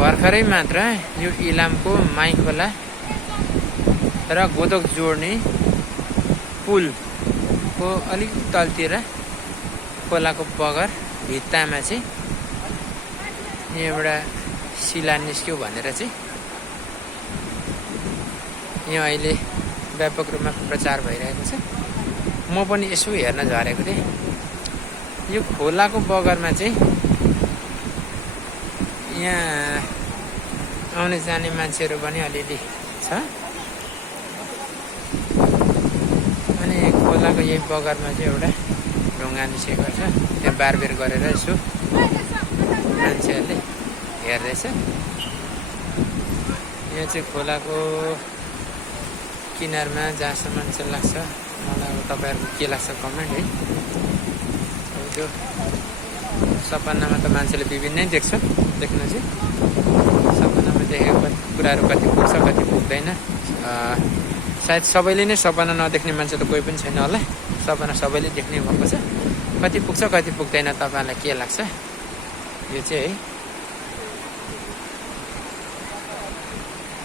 भर्खरै मात्र यो इलामको माई खोला र गोदक जोड्ने पुलको अलिक तलतिर खोलाको बगर भित्तामा चाहिँ यहाँबाट शिला निस्क्यो भनेर चाहिँ यहाँ अहिले व्यापक रूपमा प्रचार भइरहेको छ। म पनि यसो हेर्न झरेको थिएँ। यो खोलाको बगरमा चाहिँ यहाँ आउने जाने मान्छेहरू पनि अलिअलि छ। अनि खोलाको यही बगरमा चाहिँ एउटा ढुङ्गा निस्केको छ। त्यहाँ बारबेर गरेर यसो मान्छेहरूले हेर्दैछ। यो चाहिँ खोलाको किनारमा जहाँसम्म चाहिँ लाग्छ मलाई। अब तपाईँहरूको के लाग्छ कमेन्ट है। अब त्यो सपनामा त मान्छेले विभिन्नै देख्छ। देख्नु चाहिँ सपनामा देखेको कुराहरू कति पुग्छ कति पुग्दैन। सायद सबैले नै सपना नदेख्ने मान्छे त कोही पनि छैन होला। सपना सबैले देख्ने भएको छ। कति पुग्छ कति पुग्दैन तपाईँहरूलाई के लाग्छ यो चाहिँ है।